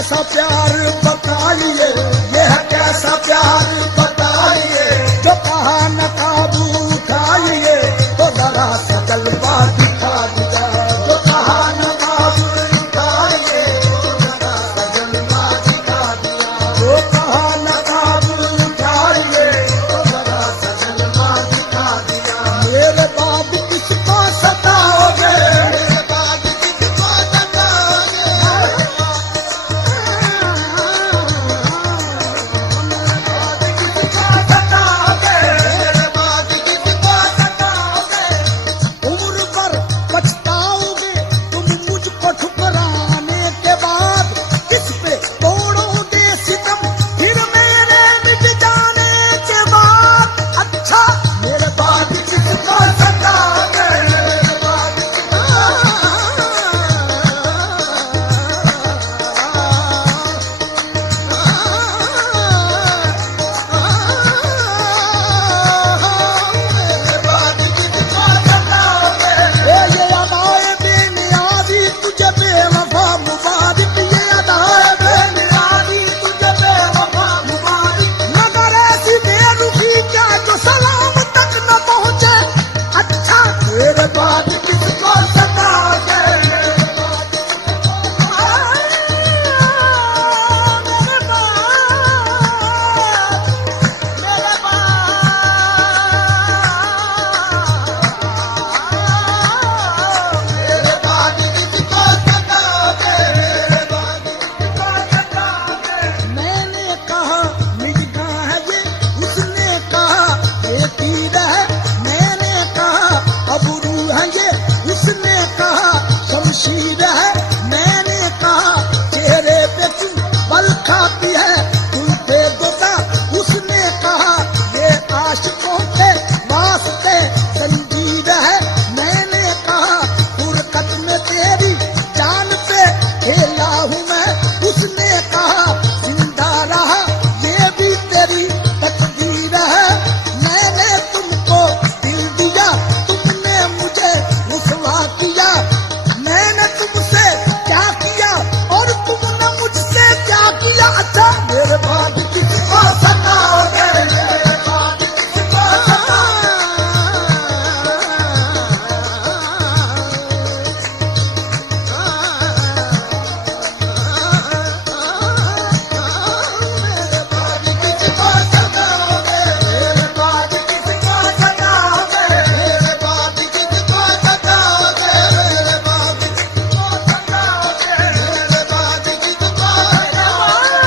कैसा प्यार बताइए, ये है कैसा प्यार बताइए, जो कहा न काबू उठाइए तो जरा सा जलवा दिखा दिया, जो कहा न काबू उठाइए तो जरा सा जलवा दिखा दिया, जो कहा न काबू उठाइए तो जरा सा जलवा दिखा दिया। मेरे बाद किसको सताओगे, मेरे बाद किसको सताओगे, मेरे बाद किसको सताओगे, उम्र भर पछताओगे तुम मुझको ठुकराने के बाद, किस पे तोड़ोगे सितम फिर मेरे मिट जाने के बाद। अच्छा मेरे बाद किसको सताओगे, मेरे बाद किसको सताओगे। ये अदाए बेनियाजी तुझे बेवफा मुबारक, ये अदाए बेनियाजी तुझे बेवफा मुबारक, मगर ऐसी बेरुखी क्या जो सलाम तक न पहुंचे। अच्छा मेरे बाद किसको सताओगे, मेरे बाद मेरे बाद किसको सताओगे, मेरे बाद किसको सताओगे। मैंने कहा मिर्गा है ये, उसने कहा बेतीर है, मैंने कहा अबरू है ये, उसने कहा शमशीर है, मैंने कहा चेहरे पे क्यों बल खाती है तुमसे दोता, उसने कहा ये आशिकों के वास्ते जंजीर है, मैंने कहा फुरकत में तेरी जान पे खेला हूँ मैं, उसने कहा जिंदा रहा ये भी तेरी तकदीर है। मैंने तुमको दिल दिया तुमने मुझे रुसवा किया, मैंने तुमसे क्या किया और तुमने मुझसे क्या किया। अच्छा मेरे बाद किसको सताओगे, मेरे बाद किसको सताओगे। मेरे बाद किसको सताओगे, मेरे बाद किसको सताओगे, मेरे बाद किसको सताओगे, मेरे बाद किसको सताओगे, मेरे बाद किसको सताओगे।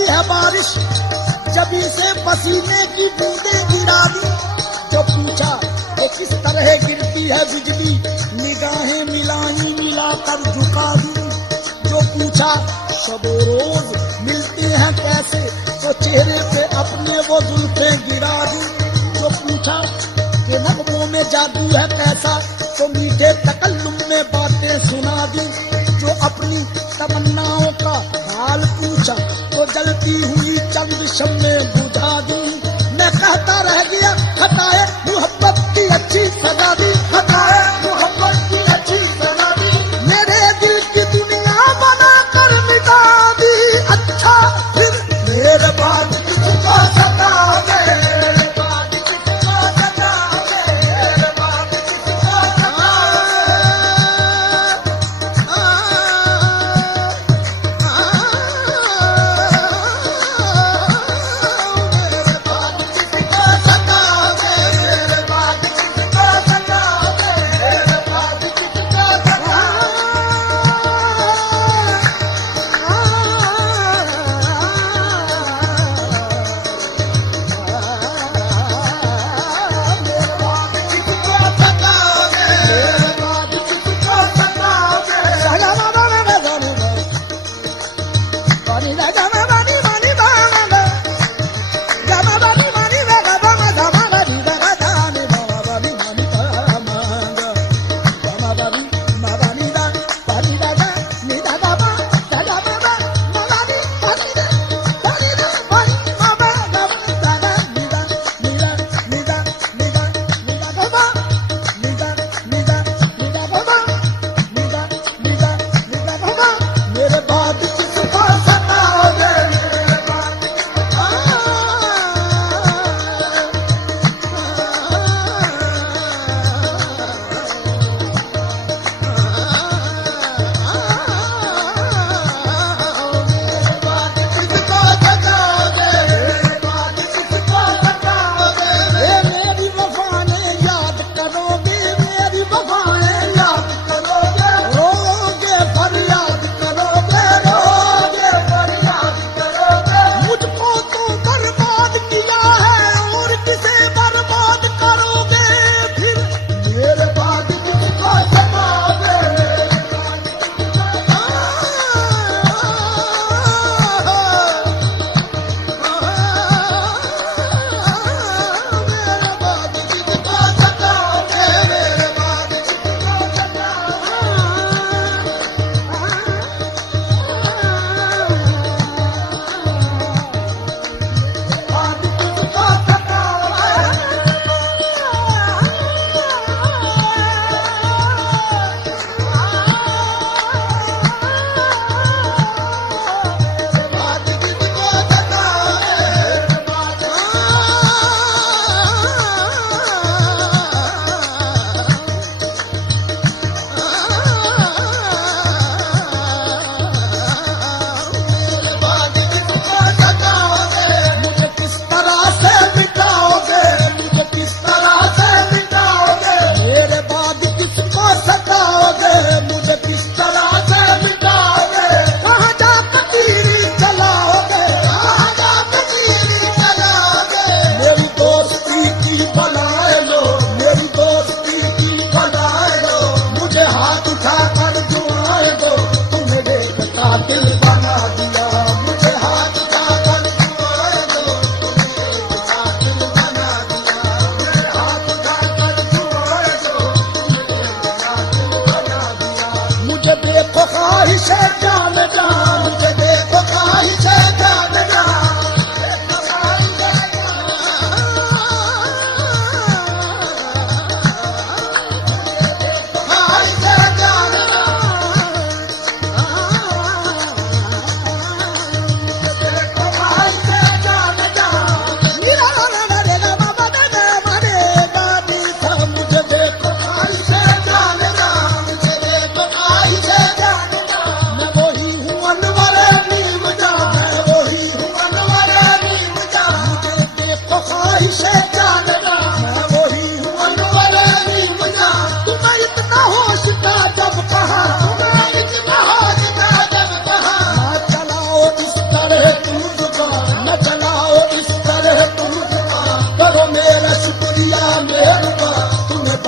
हुई है बारिश, जबी से पसीने की बूंदें गिरा दी। जो पूछा कि किस तरह गिरती है बिजली, निगाहें मिलाई मिलाकर झुका दी। जो पूछा शबो रोज मिलती हैं कैसे, तो चेहरे पे अपने वो जुल्फें गिरा दी। जो पूछा कि नगमों में जादू है कैसा, तो मीठे तकल्लुम में बातें सुना दी। जो अपनी तमन्नाओं का हाल पूछा, तो जलती हुई चंद शम्में बुझा दी। मैं कहता रह गया खताए मोहब्बत की अच्छी सजा दी, खताए मोहब्बत की अच्छी सजा दी। मेरे दिल की दुनिया बना कर मिटा दी। अच्छा फिर मेरे बाद किसको सतावे, मेरे बाद किसको सतावे, मेरे बाद किसको सतावे। मेरे बाद किसको सतावे, मेरे बाद किसको सतावे।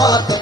साथ